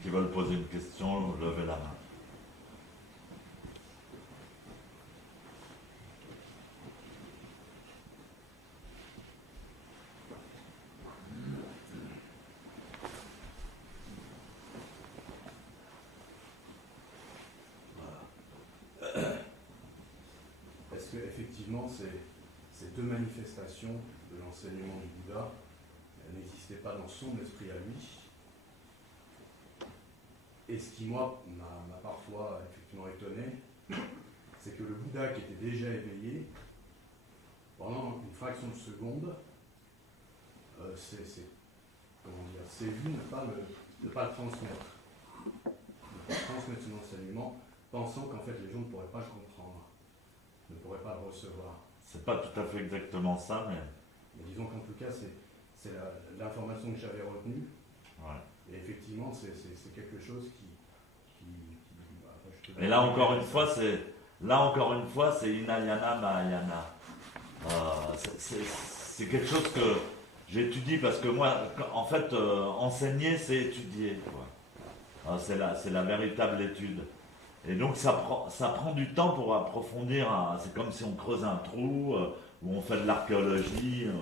Qui veulent poser une question, levez la main. Est-ce que effectivement ces deux manifestations de l'enseignement du Bouddha n'existaient pas dans son esprit à lui? Et ce qui, moi, m'a parfois effectivement étonné, c'est que le Bouddha qui était déjà éveillé, pendant une fraction de seconde, s'est vu ne pas le transmettre. Ne pas transmettre son enseignement, pensant qu'en fait les gens ne pourraient pas le comprendre, ne pourraient pas le recevoir. C'est pas tout à fait exactement ça, mais disons qu'en tout cas, c'est l'information que j'avais retenue. ouais. Et effectivement, c'est quelque chose qui Et là encore une fois, c'est Hinayana Mahayana. C'est quelque chose que j'étudie parce que moi, en fait, enseigner, c'est étudier, quoi. C'est la véritable étude. Et donc ça prend du temps pour approfondir. C'est comme si on creuse un trou, où on fait de l'archéologie. Il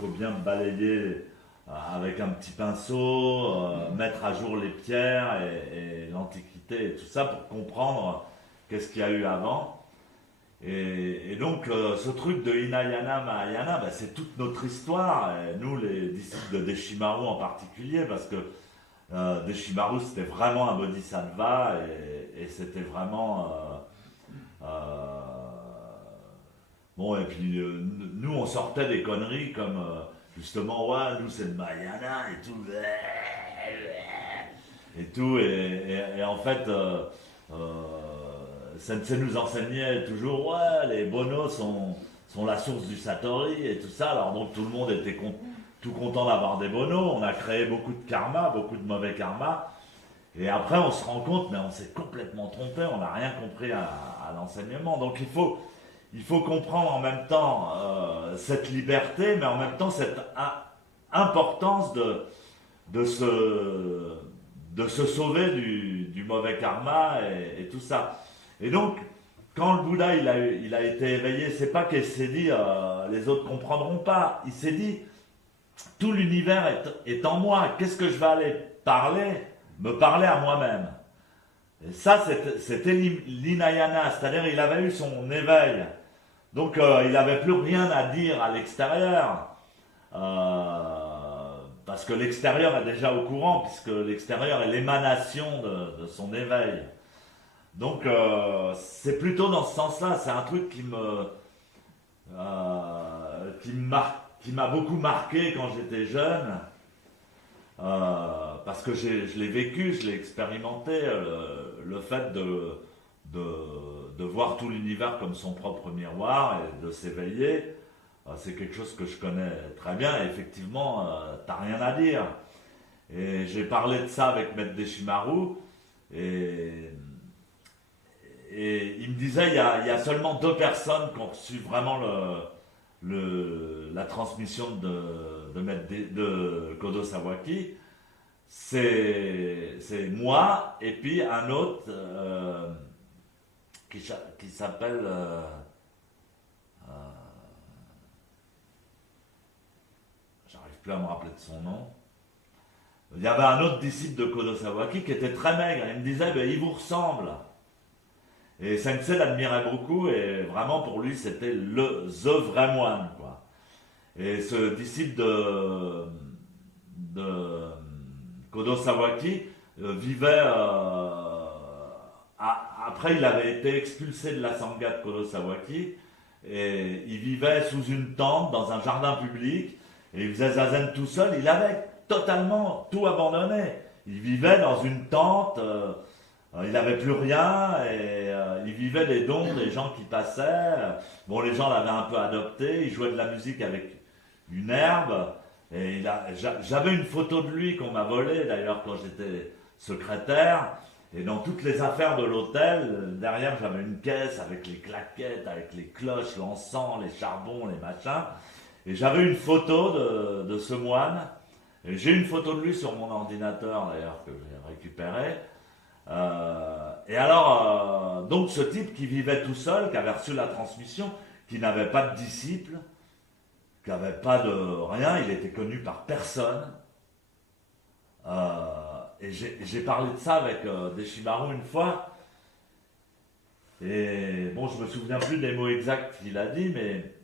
faut bien balayer avec un petit pinceau, mettre à jour les pierres et l'antiquité et tout ça pour comprendre qu'est-ce qu'il y a eu avant. Et donc ce truc de Hinayana Mahayana, c'est toute notre histoire, et nous les disciples de Deshimaru en particulier, parce que Deshimaru c'était vraiment un bodhisattva et c'était vraiment bon. Et puis nous on sortait des conneries comme justement, ouais, nous c'est le Mahayana et tout, et en fait, Sensei nous enseignait toujours, ouais, les bonos sont la source du Satori et tout ça, alors donc tout le monde était tout content d'avoir des bonos, on a créé beaucoup de karma, beaucoup de mauvais karma, et après on se rend compte, mais on s'est complètement trompé, on n'a rien compris à l'enseignement, donc il faut comprendre en même temps cette liberté, mais en même temps cette importance de se sauver du mauvais karma et tout ça. Et donc, quand le Bouddha il a été éveillé, c'est pas qu'il s'est dit les autres comprendront pas. Il s'est dit tout l'univers est en moi. Qu'est-ce que je vais aller me parler à moi-même. Et ça, c'était l'inayana, c'est-à-dire il avait eu son éveil. Donc il n'avait plus rien à dire à l'extérieur. Parce que l'extérieur est déjà au courant, puisque l'extérieur est l'émanation de son éveil. Donc c'est plutôt dans ce sens-là, c'est un truc qui m'a beaucoup marqué quand j'étais jeune, parce que je l'ai vécu, je l'ai expérimenté, le fait de voir tout l'univers comme son propre miroir et de s'éveiller. C'est quelque chose que je connais très bien et effectivement, t'as rien à dire. Et j'ai parlé de ça avec Maître Deshimaru et il me disait il y a seulement 2 personnes qui ont reçu vraiment la transmission de Kodo Sawaki. C'est moi et puis un autre qui s'appelle j'arrive plus à me rappeler de son nom. Il y avait un autre disciple de Kodo Sawaki qui était très maigre. Il me disait il vous ressemble. Et Sensei l'admirait beaucoup et vraiment pour lui c'était the vrai moine, quoi. Et ce disciple de Kodo Sawaki vivait après après, il avait été expulsé de la Sangha de Kodo-Sawaki et il vivait sous une tente dans un jardin public et il faisait zazen tout seul. Il avait totalement tout abandonné. Il vivait dans une tente, il n'avait plus rien et il vivait des dons des gens qui passaient. Bon, les gens l'avaient un peu adopté. Il jouait de la musique avec une herbe. Et j'avais une photo de lui qu'on m'a volée d'ailleurs quand j'étais secrétaire. Et dans toutes les affaires de l'hôtel, derrière j'avais une caisse avec les claquettes, avec les cloches, l'encens, les charbons, les machins. Et j'avais une photo de ce moine. Et j'ai une photo de lui sur mon ordinateur d'ailleurs que j'ai récupéré. Et alors, donc ce type qui vivait tout seul, qui avait reçu la transmission, qui n'avait pas de disciples, qui n'avait pas de rien, il était connu par personne. Et j'ai parlé de ça avec Deshimaru une fois. Et bon, je me souviens plus des mots exacts qu'il a dit, mais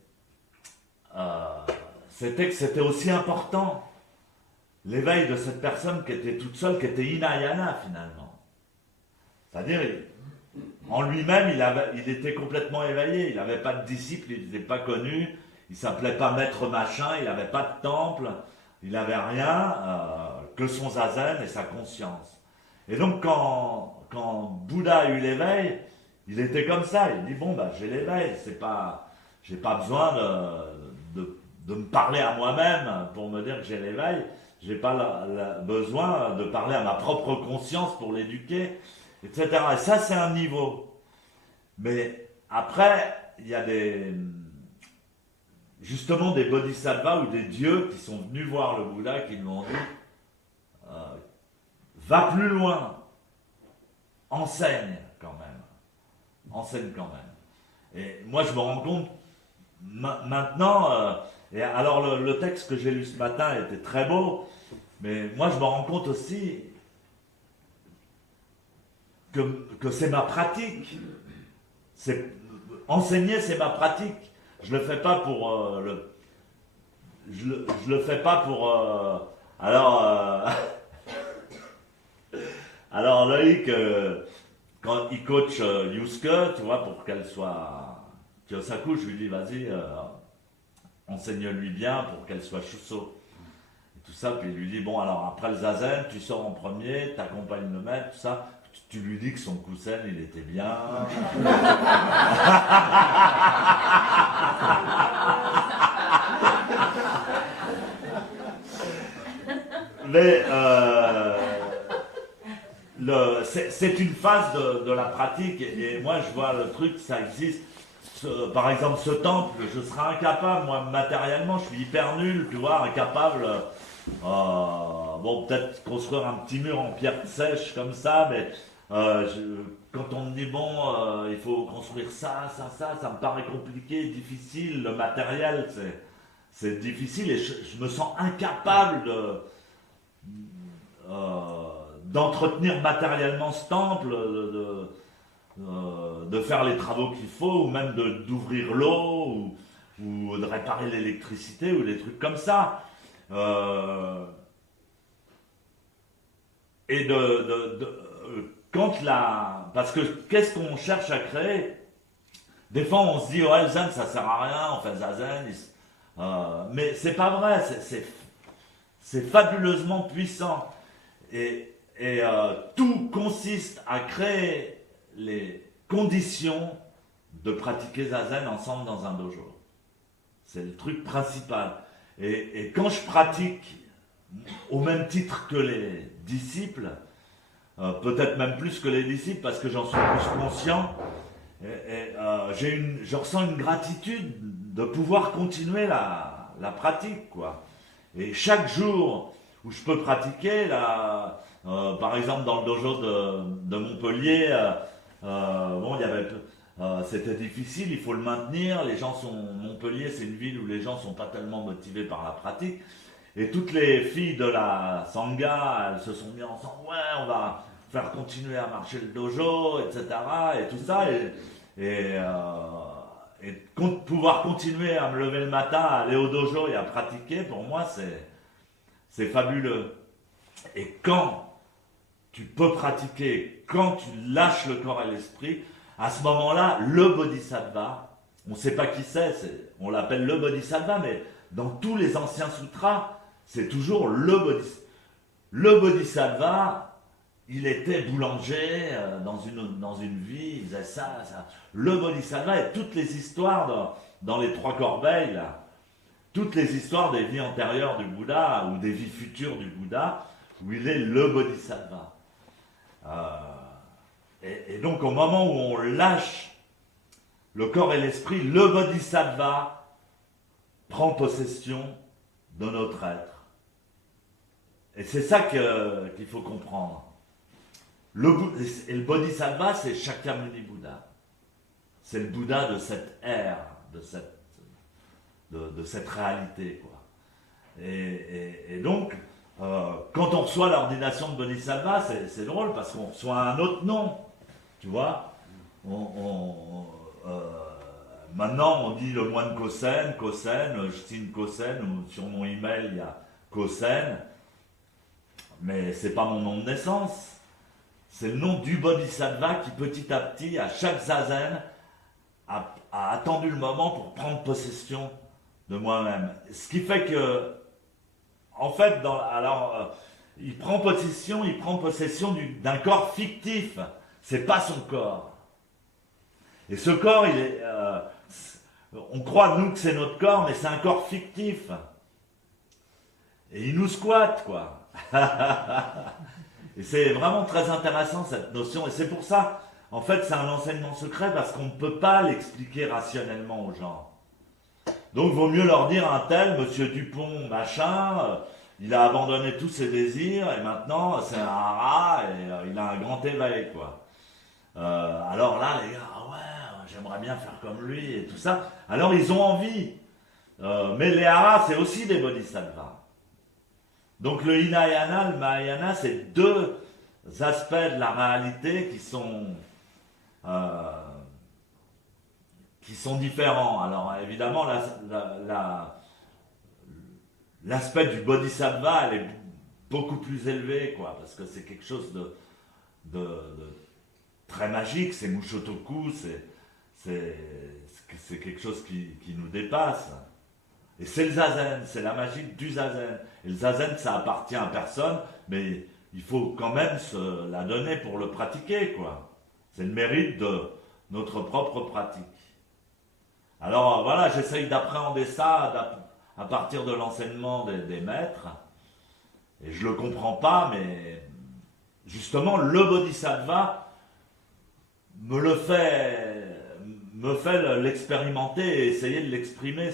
c'était que c'était aussi important l'éveil de cette personne qui était toute seule, qui était Hinayana finalement. C'est-à-dire, en lui-même, il était complètement éveillé. Il n'avait pas de disciple, il n'était pas connu, il ne s'appelait pas maître machin, il n'avait pas de temple, il n'avait rien que son zazen et sa conscience. Et donc, quand Bouddha a eu l'éveil, il était comme ça. Il dit, bon, j'ai l'éveil, j'ai pas besoin de me parler à moi-même pour me dire que j'ai l'éveil. J'ai pas besoin de parler à ma propre conscience pour l'éduquer, etc. Et ça, c'est un niveau. Mais après, il y a justement des bodhisattvas ou des dieux qui sont venus voir le Bouddha, qui lui ont dit va plus loin, enseigne quand même. Enseigne quand même. Et moi, je me rends compte maintenant, et alors le texte que j'ai lu ce matin était très beau, mais moi, je me rends compte aussi que c'est ma pratique. Enseigner, c'est ma pratique. Je le fais pas pour je le fais pas pour alors Loïc quand il coach Yusuke, tu vois, pour qu'elle soit Kyosaku, je lui dis vas-y enseigne-lui bien pour qu'elle soit Shuso. Tout ça, puis il lui dit bon, alors après le zazen, tu sors en premier, t'accompagnes le maître, tout ça. Tu lui dis que son coussin, il était bien. Mais c'est une phase de la pratique, et moi je vois le truc, ça existe. Par exemple, ce temple, je serais incapable, moi matériellement, je suis hyper nul, tu vois, incapable. Bon, peut-être construire un petit mur en pierre sèche comme ça, mais quand on me dit bon, il faut construire ça me paraît compliqué, difficile, le matériel, c'est difficile et je me sens incapable d'entretenir matériellement ce temple, de faire les travaux qu'il faut, ou même d'ouvrir l'eau, ou de réparer l'électricité, ou des trucs comme ça. Et parce que qu'est-ce qu'on cherche à créer? Des fois on se dit ouais, le zen ça sert à rien, on fait zazen, mais c'est pas vrai, c'est fabuleusement puissant et tout consiste à créer les conditions de pratiquer zazen ensemble dans un dojo. C'est le truc principal. Et quand je pratique au même titre que les disciples, peut-être même plus que les disciples parce que j'en suis plus conscient, je ressens une gratitude de pouvoir continuer la pratique, quoi. Et chaque jour où je peux pratiquer, par exemple dans le dojo de Montpellier, bon, il y avait c'était difficile, il faut le maintenir. Montpellier, c'est une ville où les gens sont pas tellement motivés par la pratique. Et toutes les filles de la Sangha, elles se sont mises ensemble. Ouais, on va faire continuer à marcher le dojo, etc. Et tout ça. Et pouvoir continuer à me lever le matin, à aller au dojo et à pratiquer, pour moi, c'est fabuleux. Et quand tu peux pratiquer quand tu lâches le corps et l'esprit, à ce moment-là, le bodhisattva, on ne sait pas qui c'est, on l'appelle le bodhisattva, mais dans tous les anciens sutras, c'est toujours le bodhisattva. Le bodhisattva, il était boulanger dans une vie, il faisait ça. Le bodhisattva et toutes les histoires dans les trois corbeilles, là, toutes les histoires des vies antérieures du Bouddha ou des vies futures du Bouddha, où il est le bodhisattva. Et donc au moment où on lâche le corps et l'esprit, le bodhisattva prend possession de notre être. Et c'est ça qu'il faut comprendre. Et le bodhisattva, c'est Shakyamuni Bouddha. C'est le Bouddha de cette ère, de cette réalité, quoi. Et donc, quand on reçoit l'ordination de bodhisattva, c'est drôle parce qu'on reçoit un autre nom, tu vois. Maintenant, on dit le moine Kosen, je signe Kosen, ou sur mon email, il y a Kosen. Mais c'est pas mon nom de naissance. C'est le nom du bodhisattva qui, petit à petit, à chaque zazen, a attendu le moment pour prendre possession de moi-même. Ce qui fait que, en fait, il prend possession d'un corps fictif. C'est pas son corps. Et ce corps, on croit, nous, que c'est notre corps, mais c'est un corps fictif. Et il nous squatte, quoi. Et c'est vraiment très intéressant, cette notion. Et c'est pour ça, en fait, c'est un enseignement secret, parce qu'on ne peut pas l'expliquer rationnellement aux gens. Donc, il vaut mieux leur dire, un tel, monsieur Dupont, machin, il a abandonné tous ses désirs, et maintenant, c'est un rat, et il a un grand éveil, quoi. Alors là, les gars, ah ouais, j'aimerais bien faire comme lui, et tout ça. Alors, ils ont envie. Mais les haras, c'est aussi des bodhisattvas. Donc le Hinayana, le Mahayana, c'est deux aspects de la réalité qui sont différents. Alors évidemment, l'aspect du bodhisattva, elle est beaucoup plus élevé, quoi, parce que c'est quelque chose de très magique, c'est Mushotoku, c'est quelque chose qui nous dépasse. Et c'est le zazen, c'est la magie du zazen. Et le zazen, ça appartient à personne, mais il faut quand même se la donner pour le pratiquer, quoi. C'est le mérite de notre propre pratique. Alors voilà, j'essaye d'appréhender ça à partir de l'enseignement des maîtres. Et je le comprends pas, mais justement, le bodhisattva me fait l'expérimenter et essayer de l'exprimer.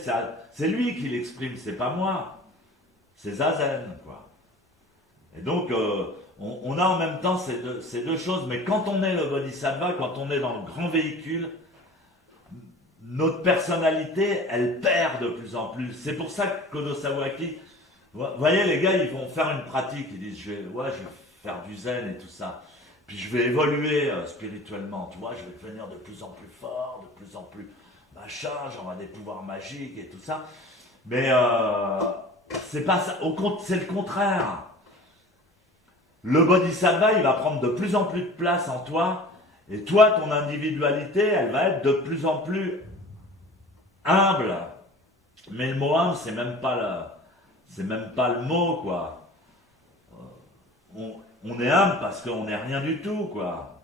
C'est lui qui l'exprime, c'est pas moi. C'est Zazen, quoi. Et donc, on a en même temps ces deux choses, mais quand on est le bodhisattva, quand on est dans le grand véhicule, notre personnalité, elle perd de plus en plus. C'est pour ça que Kodo Sawaki, vous voyez, les gars, ils vont faire une pratique, ils disent, je vais faire du zen et tout ça. Puis je vais évoluer spirituellement, tu vois, je vais devenir de plus en plus fort, de plus en plus machin, j'aurai des pouvoirs magiques et tout ça. Mais c'est pas ça, c'est le contraire. Le bodhisattva, il va prendre de plus en plus de place en toi, et toi, ton individualité, elle va être de plus en plus humble. Mais le mot humble, c'est même pas le mot, quoi. On est humble parce qu'on n'est rien du tout, quoi.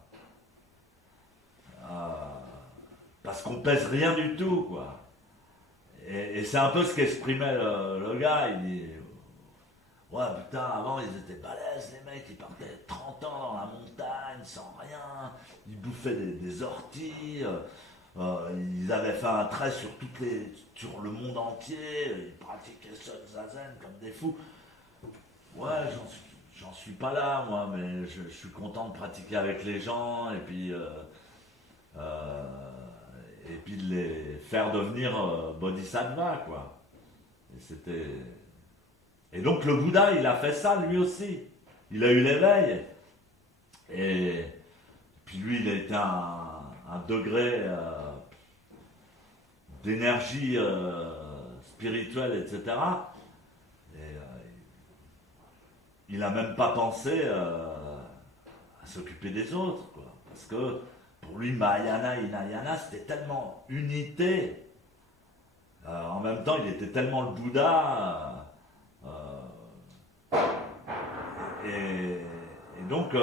Parce qu'on pèse rien du tout, quoi. Et c'est un peu ce qu'exprimait le gars. Il dit, ouais, putain, avant ils étaient balèzes, les mecs, ils partaient 30 ans dans la montagne sans rien, ils bouffaient des orties, ils avaient fait un trait sur le monde entier, ils pratiquaient ça de zazen comme des fous. Ouais, j'en suis pas là, moi, mais je suis content de pratiquer avec les gens et puis de les faire devenir bodhisattva, quoi. Et donc le Bouddha, il a fait ça lui aussi. Il a eu l'éveil. Et puis lui, il a été un degré d'énergie spirituelle, etc. Il n'a même pas pensé s'occuper des autres, quoi. Parce que pour lui, Mahayana, Hinayana, c'était tellement unité. En même temps, il était tellement le Bouddha. Et donc,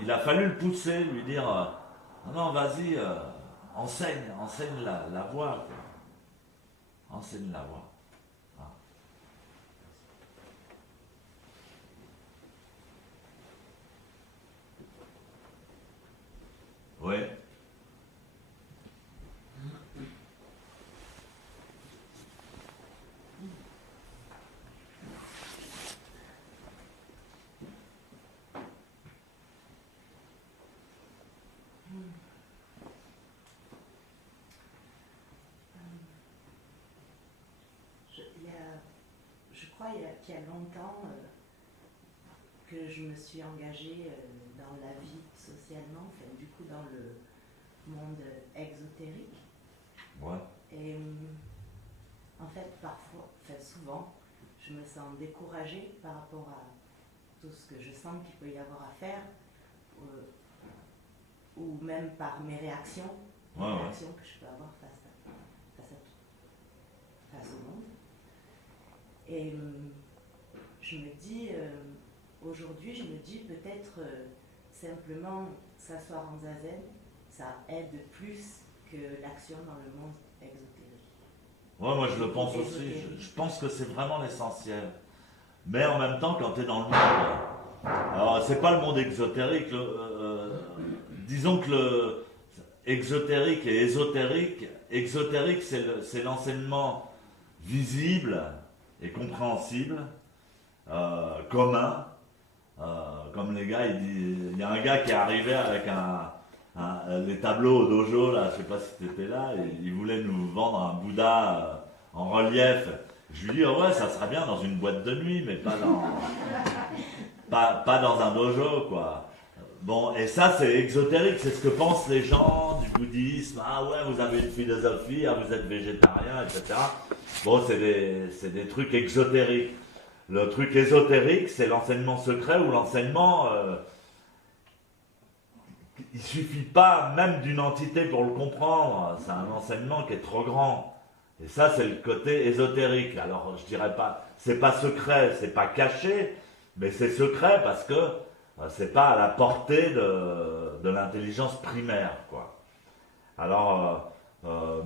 il a fallu le pousser, lui dire non, vas-y, enseigne la voie. Quoi. Enseigne la voie. Ah. Oui. Je crois qu'il y a longtemps que je me suis engagée dans la vie socialement, enfin, du coup dans le monde exotérique. Ouais. Et en fait, parfois, enfin souvent, je me sens découragée par rapport à tout ce que je sens qu'il peut y avoir à faire, ou même par mes réactions, les réactions que je peux avoir face au monde. Et je me dis, aujourd'hui, je me dis peut-être simplement s'asseoir en zazen, ça aide plus que l'action dans le monde exotérique. Ouais, moi je le pense aussi. Je pense que c'est vraiment l'essentiel. Mais en même temps, quand tu es dans le monde, alors c'est pas le monde exotérique. Disons que le exotérique et ésotérique. Exotérique, c'est l'enseignement visible et compréhensible, commun. Comme les gars, il y a un gars qui est arrivé avec les tableaux au dojo, là, je sais pas si tu étais là, et il voulait nous vendre un Bouddha en relief. Je lui dis, oh ouais, ça serait bien dans une boîte de nuit, mais pas dans un dojo, quoi. Bon, et ça, c'est exotérique, c'est ce que pensent les gens du bouddhisme. Ah ouais, vous avez une philosophie, ah, vous êtes végétarien, etc. Bon, c'est des trucs exotériques. Le truc ésotérique, c'est l'enseignement secret ou l'enseignement... il suffit pas même d'une entité pour le comprendre. C'est un enseignement qui est trop grand. Et ça, c'est le côté ésotérique. Alors, je dirais pas... C'est pas secret, c'est pas caché, mais c'est secret parce que c'est pas à la portée de l'intelligence primaire, quoi. Alors,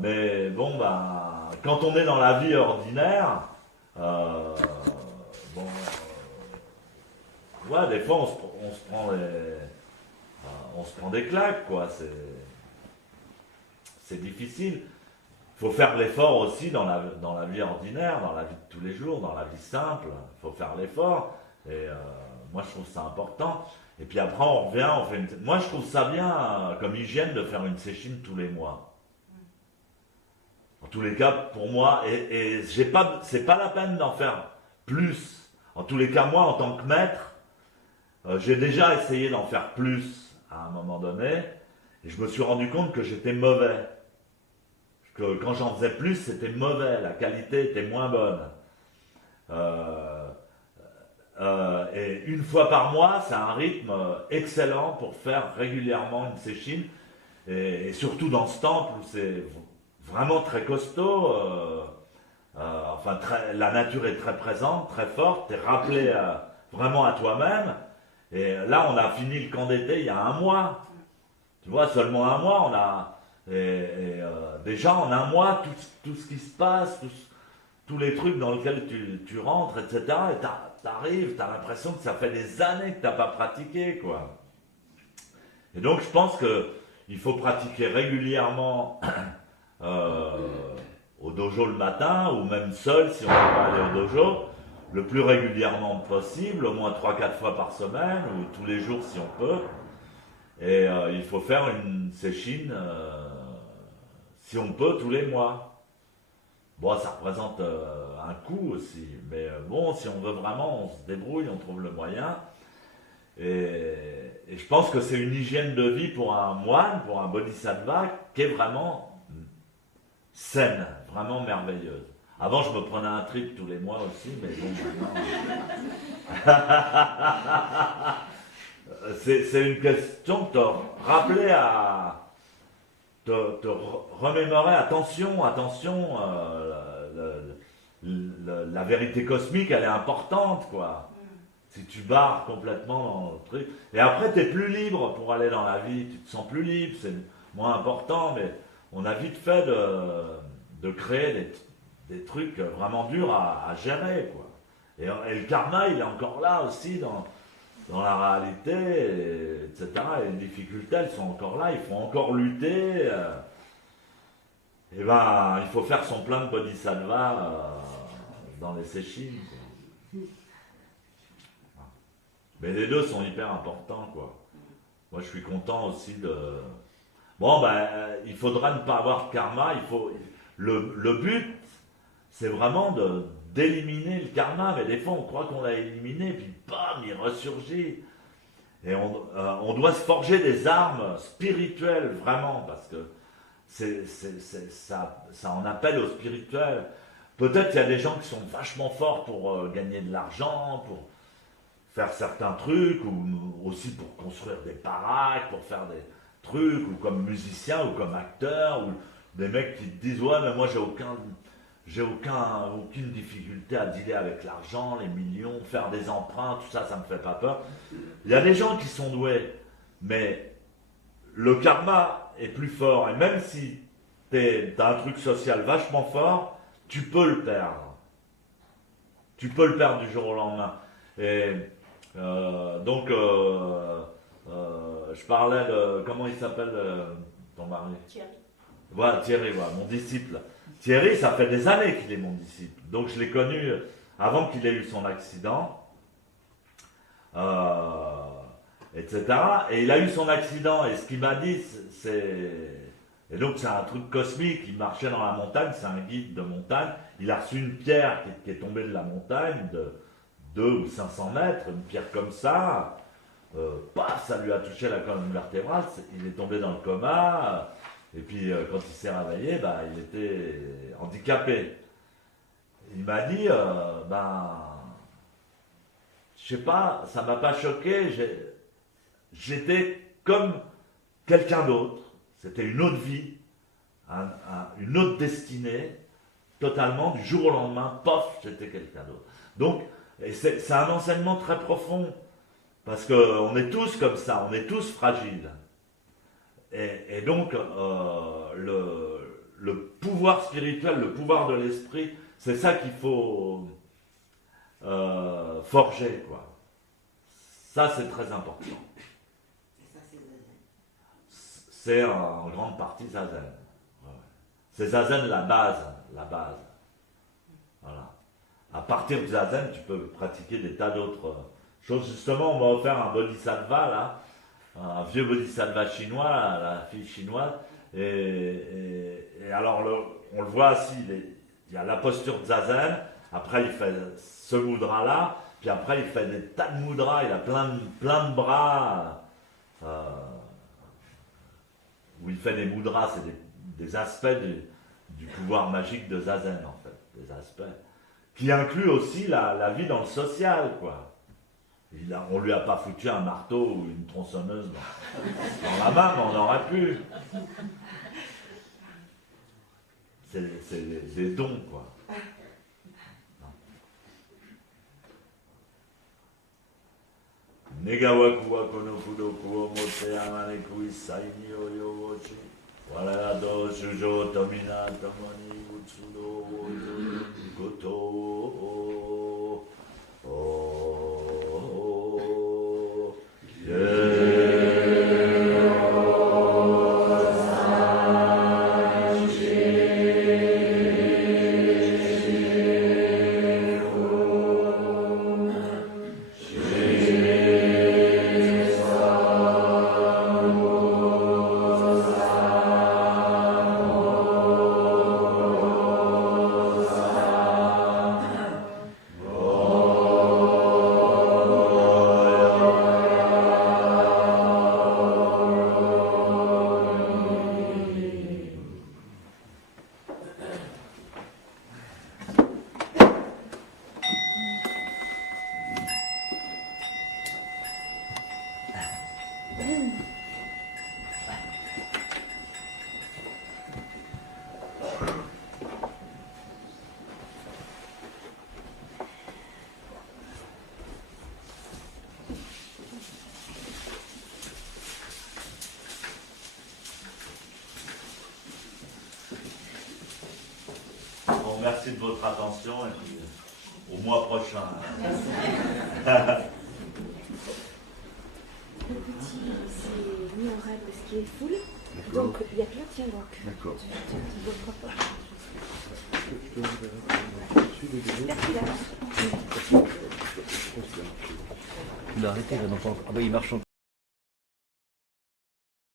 mais bon, ben, quand on est dans la vie ordinaire, bon, ouais, des fois on se prend des claques, quoi. C'est difficile. Il faut faire l'effort aussi dans la vie ordinaire, dans la vie de tous les jours, dans la vie simple. Il faut faire l'effort. Et moi, je trouve ça important. Et puis après, on revient, moi, je trouve ça bien comme hygiène de faire une séchine tous les mois. En tous les cas, pour moi, et c'est pas la peine d'en faire plus. En tous les cas, moi, en tant que maître, j'ai déjà essayé d'en faire plus à un moment donné, et je me suis rendu compte que j'étais mauvais. Que quand j'en faisais plus, c'était mauvais, la qualité était moins bonne. Et une fois par mois, c'est un rythme excellent pour faire régulièrement une séchine, et surtout dans ce temple où c'est vraiment très costaud, enfin la nature est très présente, très forte, tu es rappelé vraiment à toi-même. Et là, on a fini le camp d'été il y a un mois. Tu vois, seulement un mois, on a... déjà en un mois, tout ce qui se passe, tous les trucs dans lesquels tu rentres, etc., et t'arrives, t'as l'impression que ça fait des années que t'as pas pratiqué, quoi. Et donc, je pense qu'il faut pratiquer régulièrement au dojo le matin, ou même seul si on ne peut pas aller au dojo, le plus régulièrement possible, au moins 3-4 fois par semaine, ou tous les jours si on peut. Et il faut faire une séchine, si on peut, tous les mois. Bon, ça représente un coût aussi, mais bon, si on veut vraiment, on se débrouille, on trouve le moyen. Et je pense que c'est une hygiène de vie pour un moine, pour un bodhisattva, qui est vraiment saine, vraiment merveilleuse. Avant, je me prenais un trip tous les mois aussi, mais bon, maintenant... c'est une question de te rappeler te remémorer, attention, la vérité cosmique, elle est importante, quoi. Si tu barres complètement dans le truc. Et après, tu es plus libre pour aller dans la vie, tu te sens plus libre, c'est moins important, mais on a vite fait de créer des trucs vraiment durs à gérer, quoi. Et le karma, il est encore là aussi dans la réalité, etc. Et les difficultés, elles sont encore là, il faut encore lutter. Et ben, il faut faire son plein de bodhisattva dans les séchines, quoi. Mais les deux sont hyper importants, quoi. Moi, je suis content aussi de... Bon, ben, il faudra ne pas avoir de karma, le but, c'est vraiment d'éliminer le karma, mais des fois, on croit qu'on l'a éliminé, puis bam, il ressurgit. Et on doit se forger des armes spirituelles, vraiment, parce que ça en appelle au spirituel. Peut-être qu'il y a des gens qui sont vachement forts pour gagner de l'argent, pour faire certains trucs, ou aussi pour construire des baraques, pour faire des trucs, ou comme musicien, ou comme acteur, ou des mecs qui te disent « Ouais, mais moi j'ai aucune difficulté à dealer avec l'argent, les millions, faire des emprunts, tout ça, ça me fait pas peur. » Il y a des gens qui sont doués, mais le karma est plus fort, et même si t'as un truc social vachement fort, tu peux le perdre. Tu peux le perdre du jour au lendemain. Et donc, je parlais de... Comment il s'appelle ton mari? Thierry. Voilà, Thierry, voilà, mon disciple. Thierry, ça fait des années qu'il est mon disciple. Donc, je l'ai connu avant qu'il ait eu son accident, etc. Et il a eu son accident, et ce qu'il m'a dit, c'est... Et donc, c'est un truc cosmique. Il marchait dans la montagne, c'est un guide de montagne. Il a reçu une pierre qui est tombée de la montagne, de 200 ou 500 mètres, une pierre comme ça, paf, ça lui a touché la colonne vertébrale, il est tombé dans le coma, et puis quand il s'est réveillé, bah, il était handicapé. Il m'a dit, je sais pas, ça m'a pas choqué, j'étais comme quelqu'un d'autre, c'était une autre vie, une autre destinée, totalement, du jour au lendemain, pof, j'étais quelqu'un d'autre. Donc, et c'est un enseignement très profond, parce qu'on est tous comme ça, on est tous fragiles. Et donc, le pouvoir spirituel, le pouvoir de l'esprit, c'est ça qu'il faut forger, quoi. Ça, c'est très important. Et ça, c'est Zazen. C'est en grande partie Zazen. Ouais. C'est Zazen la base. Voilà. À partir de Zazen, tu peux pratiquer des tas d'autres choses. Justement, on m'a offert un bodhisattva, là, un vieux bodhisattva chinois, la fille chinoise. Et alors, on le voit assis, il y a la posture de Zazen, après il fait ce mudra-là, puis après il fait des tas de mudras, il a plein de bras, où il fait des mudras, c'est des aspects du pouvoir magique de Zazen, en fait, des aspects qui inclut aussi la vie dans le social, quoi. On lui a pas foutu un marteau ou une tronçonneuse dans la main, mais on aurait pu. C'est des dons, quoi. Negawakuwa konofudo kuo mote amane kui saini oyo ochi. Wala do shujo tomina tomoni utsudo goto. merci de votre attention et puis, au mois prochain. Le petit s'est mis en règle parce qu'il est full. Donc il y a plein de tiens donc. D'accord. J'espère qu'il a. Il a arrêté, là, non pas encore. Ah bah il marche encore.